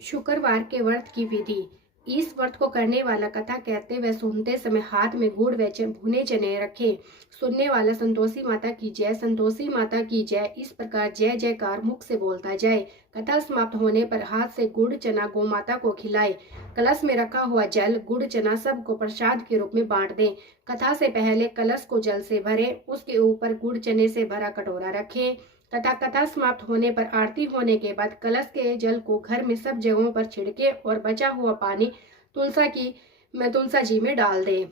शुक्रवार के व्रत की विधि। इस व्रत को करने वाला कथा कहते व सुनते समय हाथ में गुड़ व भुने चने रखे। सुनने वाला संतोषी माता की जय, संतोषी माता की जय, इस प्रकार जय जयकार मुख से बोलता जाए। कथा समाप्त होने पर हाथ से गुड़ चना गौ माता को खिलाए। कलश में रखा हुआ जल गुड़ चना सबको प्रसाद के रूप में बांट दें। कथा से पहले कलश को जल से भरे, उसके ऊपर गुड़ चने से भरा कटोरा रखें तथा कथा समाप्त होने पर आरती होने के बाद कलश के जल को घर में सब जगहों पर छिड़के और बचा हुआ पानी तुलसा जी में डाल दें।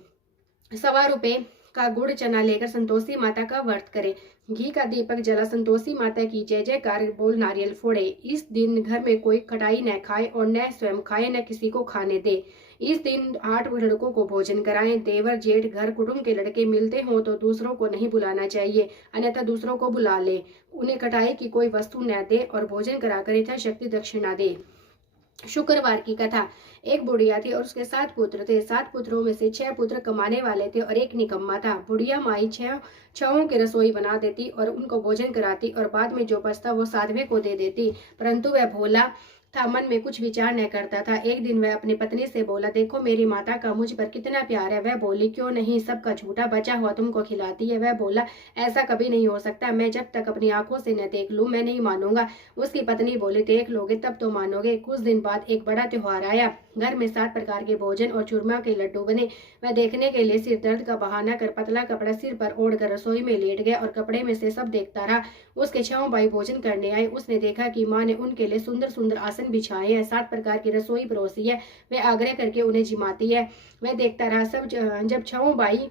₹1.25 का गुड़ चना लेकर संतोषी माता का व्रत करें। घी का दीपक जला संतोषी माता की जय जयकार बोल नारियल फोड़े। इस दिन घर में कोई खटाई न खाए और न स्वयं खाए न किसी को खाने दे। इस दिन 8 लड़कों को भोजन कराएं। देवर जेठ घर कुटुंब के लड़के मिलते हों तो दूसरों को नहीं बुलाना चाहिए, अन्यथा दूसरों को बुला ले। उन्हें खटाई की कोई वस्तु न दे और भोजन कराकर यथाशक्ति दक्षिणा दे। शुक्रवार की कथा। एक बुढ़िया थी और उसके 7 पुत्र थे। 7 पुत्रों में से 6 पुत्र कमाने वाले थे और एक निकम्मा था। बुढ़िया माई छहों की रसोई बना देती और उनको भोजन कराती और बाद में जो बचता वो सातवें को दे देती, परंतु वह भोला था, मन में कुछ विचार न करता था। एक दिन वह अपनी पत्नी से बोला, देखो मेरी माता का मुझ पर कितना प्यार है। वह बोली, क्यों नहीं, सबका झूठा बचा हुआ तुमको खिलाती है। वह बोला, ऐसा कभी नहीं हो सकता, मैं जब तक अपनी आंखों से न देख लूं मैं नहीं मानूंगा। उसकी पत्नी बोली, देख लोगे तब तो मानोगे। कुछ दिन बाद एक बड़ा त्योहार आया। घर में 7 प्रकार के भोजन और चूरमा के लड्डू बने। वह देखने के लिए सिर दर्द का बहाना कर पतला कपड़ा सिर पर ओढ़कर रसोई में लेट गया और कपड़े में से सब देखता रहा। उसके 6 भाई भोजन करने आए। उसने देखा कि माँ ने उनके लिए सुंदर सुंदर आसन बिछाए हैं, 7 प्रकार की रसोई परोसी है। वह आग्रह करके उन्हें जिमाती है। वह देखता रहा। सब जब 6 भाई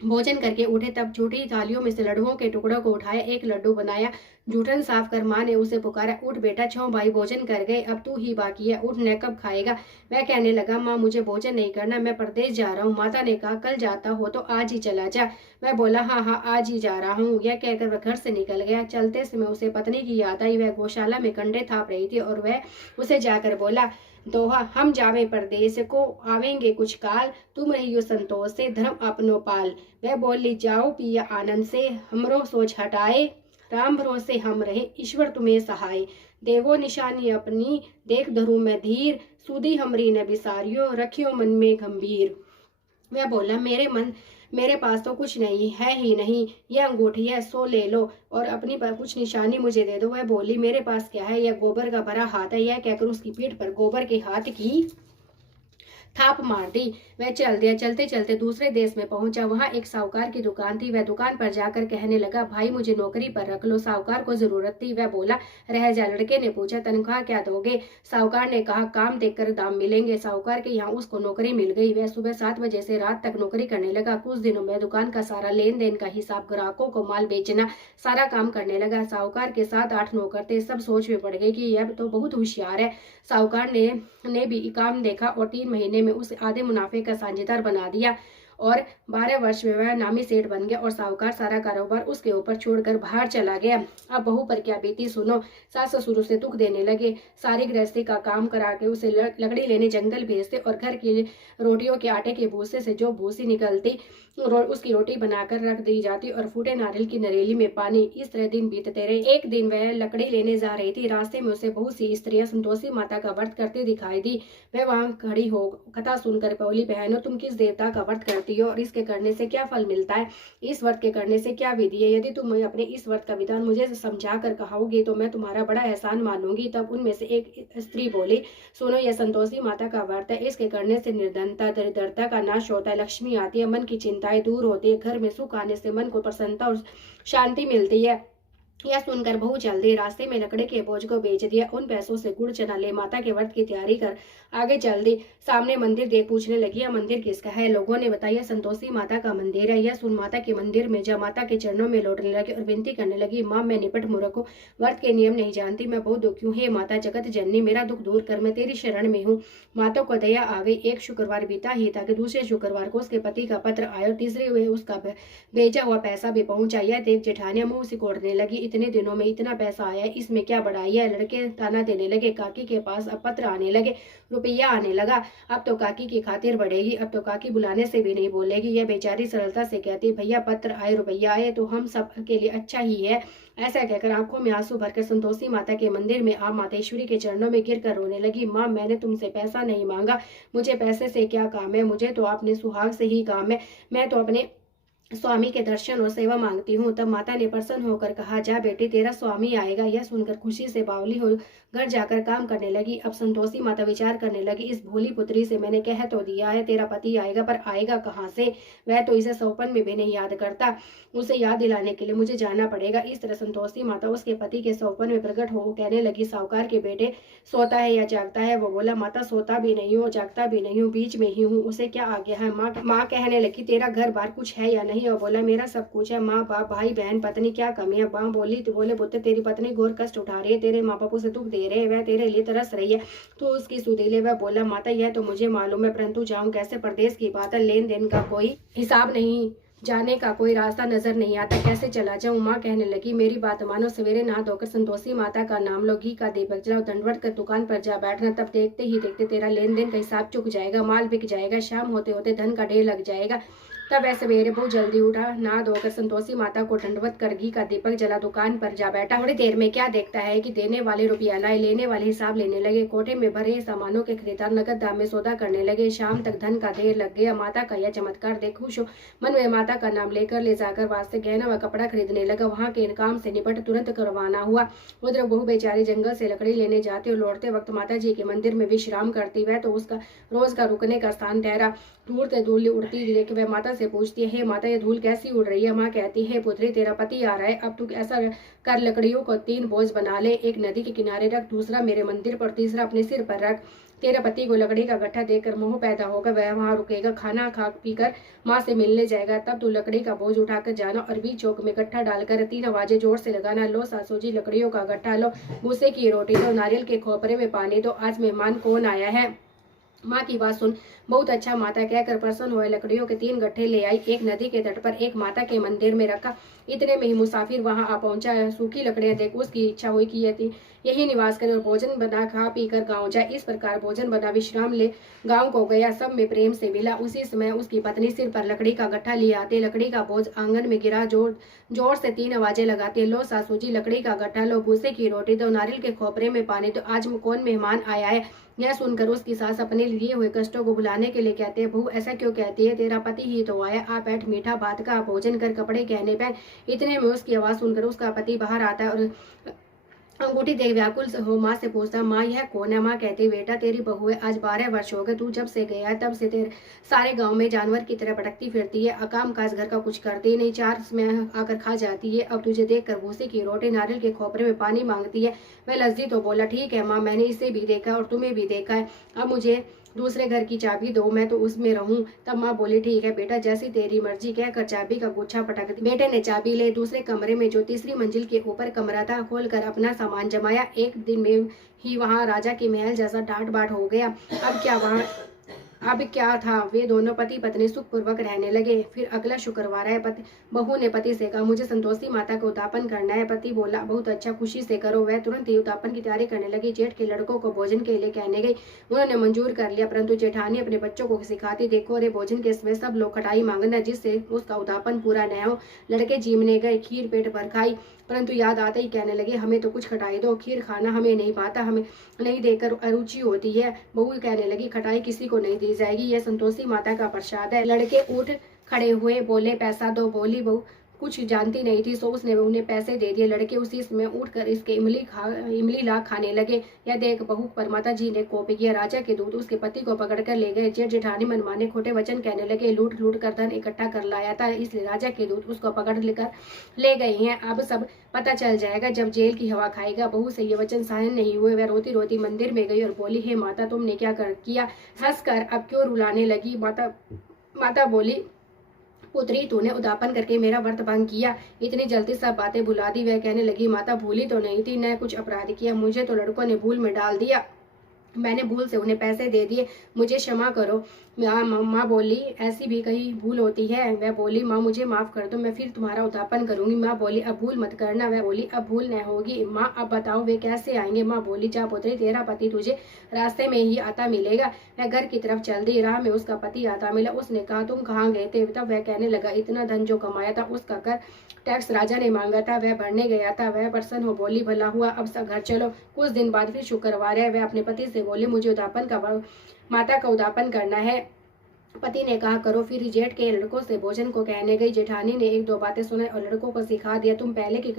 भोजन करके उठे तब झूठी थालियों में से लड्डुओं के टुकड़ों को उठाया, एक लड्डू बनाया, जूठन साफ कर माँ ने उसे पुकारा, उठ बेटा, 6 भाई भोजन कर गए, अब तू ही बाकी है, उठ, न कब खाएगा। वह कहने लगा, माँ मुझे भोजन नहीं करना, मैं परदेश जा रहा हूँ। माता ने कहा, कल जाता हो तो आज ही चला जा। वह बोला, हाँ हाँ आज ही जा रहा हूँ। यह कहकर वह घर से निकल गया। चलते समय उसे पत्नी की याद आई। वह गौशाला में कंडे थाप रही थी और वह उसे जाकर बोला, दोहा, हम जावे परदेश को, आवेंगे कुछ काल, तुम रहियो संतोष से, धर्म अपनो पाल। वह बोली, जाओ पिया आनंद से, हमरो सोच हटाए, राम भरोसे हम रहे, ईश्वर तुम्हें सहाय। देवो निशानी अपनी, देख धरू मैं धीर, सुधी हमरी न बिसारियो, रखियो मन में गंभीर। वह बोला, मेरे पास तो कुछ नहीं है ही नहीं, यह अंगूठी है, सो ले लो और अपनी पर कुछ निशानी मुझे दे दो। वह बोली, मेरे पास क्या है, यह गोबर का भरा हाथ है। यह कहकर उसकी पीठ पर गोबर के हाथ की थाप मार दी। वह चल दिया। चलते चलते दूसरे देश में पहुंचा। वहां एक साहूकार की दुकान थी। वह दुकान पर जाकर कहने लगा, भाई मुझे नौकरी पर रख लो। साहूकार को जरूरत थी। वह बोला, रह जा। लड़के ने पूछा, तनख्वाह क्या दोगे? साहूकार ने कहा, काम देखकर दाम मिलेंगे। साहूकार के यहाँ उसको नौकरी मिल गई। वह सुबह 7 बजे से रात तक नौकरी करने लगा। कुछ दिनों में दुकान का सारा लेन देन का हिसाब, ग्राहकों को माल बेचना, सारा काम करने लगा। साहूकार के 7-8 नौकर थे। सब सोच में पड़ गए कि यह तो बहुत होशियार है। साहूकार ने भी काम देखा और 3 महीने में उसे आधे मुनाफे का साझेदार बना दिया और 12 वर्ष में वह नामी सेठ बन गया और साहूकार सारा कारोबार उसके ऊपर छोड़कर बाहर चला गया। अब बहू पर क्या बीती सुनो। सास ससुर उसे दुख देने लगे। सारी गृहस्थी का काम करा के उसे लकड़ी लेने जंगल भेजते और घर की रोटियों के आटे के भूसे से जो भूसी निकलती उसकी रोटी बनाकर रख दी जाती और फूटे नारियल की नरेली में पानी। इस तरह दिन बीतते रहे। एक दिन वह लकड़ी लेने जा रही थी। रास्ते में उसे बहुत सी स्त्रियां संतोषी माता का व्रत करती दिखाई दी। वह वहां खड़ी हो कथा सुनकर बोली, बहनों, तुम किस देवता का व्रत करती हो और इसके करने से क्या फल मिलता है? इस व्रत के करने से क्या विधि है? यदि तुम अपने इस व्रत का विधान मुझे समझा कर कहोगी तो मैं तुम्हारा बड़ा एहसान मानूंगी। तब उनमें से एक स्त्री बोली, सुनो, यह संतोषी माता का व्रत है। इसके करने से निर्धनता दरिद्रता का नाश होता है, लक्ष्मी आती है, मन की चिंताएं दूर होती है, घर में सुख आने से मन को प्रसन्नता और शांति मिलती है। यह सुनकर बहू चल दी। रास्ते में लकड़ी के बोझ को बेच दिया। उन पैसों से गुड़ चना ले माता के व्रत की तैयारी कर आगे चल दी। सामने मंदिर देख पूछने लगी, यह मंदिर किसका है? लोगों ने बताया, संतोषी माता का मंदिर है। यह सुन माता के मंदिर में जा माता के चरणों में लौटने लगी और विनती करने लगी, माँ मैं निपट मूर्ख हूँ, व्रत के नियम नहीं जानती, मैं बहुत दुखी हूँ। हे माता जगत जननी, मेरा दुख दूर कर, मैं तेरी शरण में हूँ। माता को दया आ गई। एक शुक्रवार बीता ही था कि दूसरे शुक्रवार को उसके पति का पत्र आया और तीसरे हुए उसका भेजा हुआ पैसा भी पहुंचा। यह देख जेठानियां मुंह सिकोड़ने लगी। इतने दिनों में इतना पैसा आया, इसमें क्या बढ़ाई है। लड़के ताना देने लगे। काकी के पास अब पत्र आने लगे, रुपया आने लगा। अब तो काकी की खातिर बढ़ेगी, अब तो काकी बुलाने से भी नहीं बोलेगी। यह बेचारी सरलता से कहती, भैया पत्र आए, रुपया आए तो हम सब के लिए अच्छा ही है। ऐसा कहकर आंखों में आंसू भरकर संतोषी माता के मंदिर में आ मातेश्वरी के चरणों में गिर कर रोने लगी। माँ, मैंने तुमसे पैसा नहीं मांगा, मुझे पैसे से क्या काम है, मुझे तो अपने सुहाग से ही काम है। मैं तो अपने स्वामी के दर्शन और सेवा मांगती हूँ। तब माता ने प्रसन्न होकर कहा, जा बेटी, तेरा स्वामी आएगा। यह सुनकर खुशी से बावली हो घर जाकर काम करने लगी। अब संतोषी माता विचार करने लगी, इस भोली पुत्री से मैंने कह तो दिया है तेरा पति आएगा, पर आएगा कहाँ से। वह तो इसे सौपन में भी नहीं याद करता, उसे याद दिलाने के लिए मुझे जाना पड़ेगा। इस तरह संतोषी माता उसके पति के सौपन में प्रकट हो कहने लगी, साहूकार के बेटे सोता है या जागता है। वो बोला, माता सोता भी नहीं हूँ, जागता भी नहीं हूँ, बीच में ही हूँ। उसे क्या आ गया है। माँ कहने लगी, तेरा घर बार कुछ है या नहीं। और बोला, मेरा सब कुछ है, माँ बाप भाई बहन पत्नी, क्या कमी है। माँ बोली तो बोले, पुत्र तेरी पत्नी घोर कष्ट उठा रही है, तेरे माँ बापू से दुख दे रहे हैं, वह तेरे लिए तरस रही है, तो उसकी सुधीले। वह बोला, माता यह तो मुझे मालूम है, परंतु जाऊं कैसे। प्रदेश की बात है, लेन देन का कोई हिसाब नहीं, जाने का कोई रास्ता नजर नहीं आता, कैसे चला जाऊं। माँ कहने लगी, मेरी बात मानो, सवेरे नहा धोकर संतोषी माता का नाम लो, घी का दीपक जलाओ, दंडवत कर दुकान पर जा बैठना। तब देखते ही देखते तेरा लेन देन का हिसाब चुक जाएगा, माल बिक जाएगा, शाम होते होते धन का ढेर लग जाएगा। तब वह सवेरे बहुत जल्दी उठा, नहा धोकर संतोषी माता को दंडवत कर घी का दीपक जला दुकान पर जा बैठा। थोड़ी देर में क्या देखता है कि देने वाले रुपया लाए, लेने वाले हिसाब लेने लगे। कोठे में भरे सामानों के खरीदार नगद दाम में सौदा करने लगे। शाम तक धन का ढेर लग गया। माता का यह चमत्कार देख खुश हो मन में माता का नाम लेकर ले जाकर वास्ते गहना व कपड़ा खरीदने लगा। वहाँ के काम से निपट तुरंत करवाना हुआ। उधर बहू बेचारी जंगल से लकड़ी लेने जाती और लौटते वक्त माता जी के मंदिर में विश्राम करती। वह तो उसका रोज का रुकने का स्थान ठहरा। दूर से धूल उड़ती देख वह माता से पूछती है, हे माता, ये धूल कैसी उड़ रही है। माँ कहती है, पुत्री तेरा पति आ रहा है, अब तू ऐसा कर लकड़ियों को 3 बोझ बना ले, एक नदी के किनारे रख, दूसरा मेरे मंदिर पर, तीसरा अपने सिर पर रख। तेरा पति को लकड़ी का गट्ठा देखकर मोह पैदा होगा, वह वहां रुकेगा, खाना खा पीकर माँ से मिलने जाएगा। तब तू लकड़ी का बोझ उठाकर जाना और बीच चौक में गट्ठा डालकर 3 आवाजें जोर से लगाना, लो सासू जी लकड़ियों का गट्ठा लो, भूसे की रोटी दो, नारियल के खोपरे में पानी दो, आज मेहमान कौन आया है। माँ की बात सुन बहुत अच्छा माता कहकर प्रसन्न हुए लकड़ियों के 3 गट्ठे ले आई। एक नदी के तट पर, एक माता के मंदिर में रखा। इतने में ही मुसाफिर वहां आ पहुंचा। सूखी लकड़ियां देख उसकी इच्छा हुई कि यही निवास करे और भोजन बना खा पी कर गाँव जाए। इस प्रकार भोजन बना विश्राम ले गाँव को गया। सब में प्रेम से मिला। उसी समय उसकी पत्नी सिर पर लकड़ी का गट्ठा लिए आते, लकड़ी का बोझ आंगन में गिरा। जोर जोर से 3 आवाजें लगाते, लो सासू जी लकड़ी का गट्ठा लो, भूसे की रोटी दो, नारियल के खोपरे में पानी दो, आज कौन मेहमान आया है। यह सुनकर उसकी सास अपने लिए हुए कष्टों को भुलाने के लिए कहते हैं, बहू ऐसा क्यों कहती है, तेरा पति ही तो आया, आ बैठ, मीठा बात का, भोजन कर, कपड़े गहने पहन। इतने में उसकी आवाज सुनकर उसका पति बाहर आता है और अंगूठी देख व्याकुल हो माँ से पूछता, माँ यह कौन है। माँ कहती, बेटा तेरी बहू है, आज 12 वर्ष हो गए, तू जब से गया है तब से तेरे सारे गांव में जानवर की तरह भटकती फिरती है, अकाम काज घर का कुछ करती नहीं, 4 में आकर खा जाती है। अब तुझे देख कर भूसे की रोटी, नारियल के खोपरे में पानी मांगती है। वह लज्जित तो बोला, ठीक है माँ, मैंने इसे भी देखा और तुम्हें भी देखा है, अब मुझे दूसरे घर की चाबी दो, मैं तो उसमें रहूं। तब माँ बोली, ठीक है बेटा, जैसी तेरी मर्जी, कहकर चाबी का गुच्छा पटक दी। बेटे ने चाबी ले दूसरे कमरे में, जो 3री मंजिल के ऊपर कमरा था, खोलकर अपना सामान जमाया। एक दिन में ही वहां राजा के महल जैसा ठाट बाट हो गया। अब क्या था, वे दोनों पति पत्नी सुखपूर्वक रहने लगे। फिर अगला शुक्रवार है। बहू ने पति से कहा, मुझे संतोषी माता का उतापन करना है। पति बोला, बहुत अच्छा, खुशी से करो। वह तुरंत ही उतापन की तैयारी करने लगी। जेठ के लड़कों को भोजन के लिए कहने गई। उन्होंने मंजूर कर लिया, परंतु जेठानी अपने बच्चों को सिखाती, देखो रे भोजन के समय सब लोग खटाई मांगना, जिससे उसका उतापन पूरा न हो। लड़के जीमने गए, खीर पेट भर खाई, परंतु याद आते ही कहने लगे, हमें तो कुछ खटाई दो, खीर खाना हमें नहीं पाता, हमें नहीं देकर अरुचि होती है। बहू कहने लगी, खटाई किसी को नहीं दी जाएगी, यह संतोषी माता का प्रसाद है। लड़के उठ खड़े हुए, बोले, पैसा दो। बोली बहू कुछ जानती नहीं थी, सो उसने उन्हें पैसे दे दिए। लड़के उसी समय उठकर इसके इमली ला खाने लगे। यह देख बहू पर माता जी ने कोप किया। राजा के दूत उसके पति को पकड़कर ले गए। जेठ जेठानी मनमाने खोटे वचन कहने लगे, लूट लूट कर धन इकट्ठा कर लाया था, इसलिए राजा के दूत उसको पकड़ लेकर ले गए हैं। अब सब पता चल जाएगा जब जेल की हवा खाएगा। बहू से ये वचन सहन नहीं हुए। वह रोती रोती मंदिर में गई और बोली, हे माता, तुमने क्या किया। हंसकर अब क्यों रुलाने लगी। माता बोली, पुत्री, तूने उदापन करके मेरा व्रत भंग किया, इतनी जल्दी सब बातें भुला दी। वह कहने लगी, माता भूली तो नहीं थी, न कुछ अपराध किया, मुझे तो लड़कों ने भूल में डाल दिया, मैंने भूल से उन्हें पैसे दे दिए, मुझे क्षमा करो। माँ बोली ऐसी भी कहीं भूल होती है। वह बोली माँ मुझे माफ कर दो, मैं फिर तुम्हारा उद्यापन करूंगी। माँ बोली अब भूल मत करना। वह बोली अब भूल न होगी। माँ अब बताओ वे कैसे आएंगे। माँ बोली जा पुत्री, तेरा पति तुझे रास्ते में ही आता मिलेगा। वह घर की तरफ चल दी। राह में उसका पति आता मिला। उसने कहा तुम कहाँ गए थे। तब वह कहने लगा इतना धन जो कमाया था उसका कर टैक्स राजा ने मांगा था, वह भरने गया था। वह प्रसन्न हो बोली भला हुआ, अब सब घर चलो। कुछ दिन बाद फिर शुक्रवार है। वह अपने पति से बोली मुझे उद्यापन का माता का उद्यापन करना है। पति ने कहा करो। फिर जेठ के लड़कों से भोजन को कहने गई। जेठानी ने एक दो बातें सुनाई और लड़कों को सिखा दिया। तुम पहले की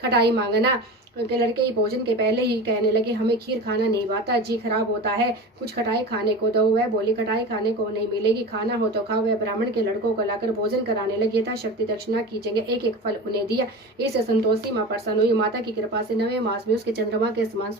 खटाई मांगना। लड़के ही भोजन के पहले ही कहने लगे हमें खीर खाना नहीं भाता, जी खराब होता है, कुछ खटाई खाने को दो। वह बोली खटाई खाने को नहीं मिलेगी, खाना हो तो खाओ। वह ब्राह्मण के लड़कों को लाकर भोजन कराने लगी। यथाशक्ति दक्षिणा की जगह एक एक फल उन्हें दिया। इससे संतोषी माँ प्रसन्न हुई। माता की कृपा से 9वें मास में उसके चंद्रमा के समान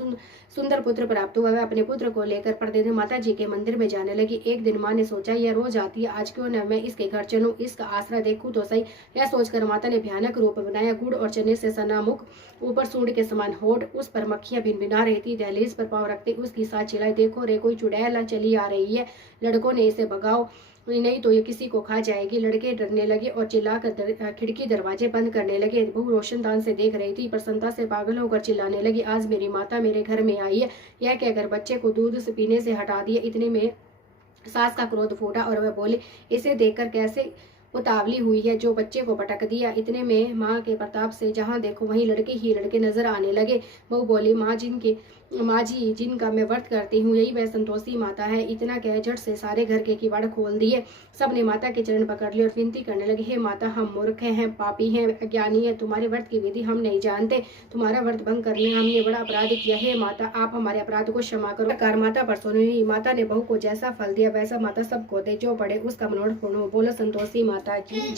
सुंदर पुत्र प्राप्त हुआ। वह अपने पुत्र को लेकर प्रतिदिन माता जी के मंदिर में जाने लगी। एक दिन माँ ने सोचा यह रोज आती है, आज क्यों न मैं इसके घर चलूं, इसका आसरा देखूं तो सही। यह सोचकर माता ने भयानक रूप बनाया। गुड़ और चने से सना मुख, ऊपर सूंड के समान होठ, उस पर मक्खियां भिनभिना रही थी। दहलीज पर पांव रखते उसकी साथ चिल्लाई देखो रे कोई चुड़ैल चली आ रही है, लड़कों ने इसे भगाओ नहीं तो ये किसी को खा जाएगी। लड़के डरने लगे और चिल्लाकर खिड़की दरवाजे बंद करने लगे। बहू रोशनदान से देख रही थी, प्रसन्नता से पागल होकर चिल्लाने लगी आज मेरी माता मेरे घर में आई है। यह कहकर बच्चे को दूध से पीने से हटा दिया। इतने में सास का क्रोध फूटा और वह बोले इसे देखकर कैसे उतावली हुई है, जो बच्चे को पटक दिया। इतने में माँ के प्रताप से जहाँ देखो वहीं लड़के ही लड़के नजर आने लगे। बहू बोली माँ जी जिनका मैं व्रत करती हूँ यही वह संतोषी माता है। इतना कह झट से सारे घर के किवाड़ खोल दिए। सब ने माता के चरण पकड़ लिए और विनती करने लगे हे माता हम मूर्ख हैं, पापी हैं, अज्ञानी है, तुम्हारे व्रत की विधि हम नहीं जानते, तुम्हारा व्रत भंग करने हमने बड़ा अपराध किया। हे माता आप हमारे अपराध को क्षमा करो। कार माता पर सुनी हुई। माता ने बहू को जैसा फल दिया वैसा माता सबको दे, जो पड़े उसका मनोरथ पूर्ण हो। बोलो संतोषी माता की।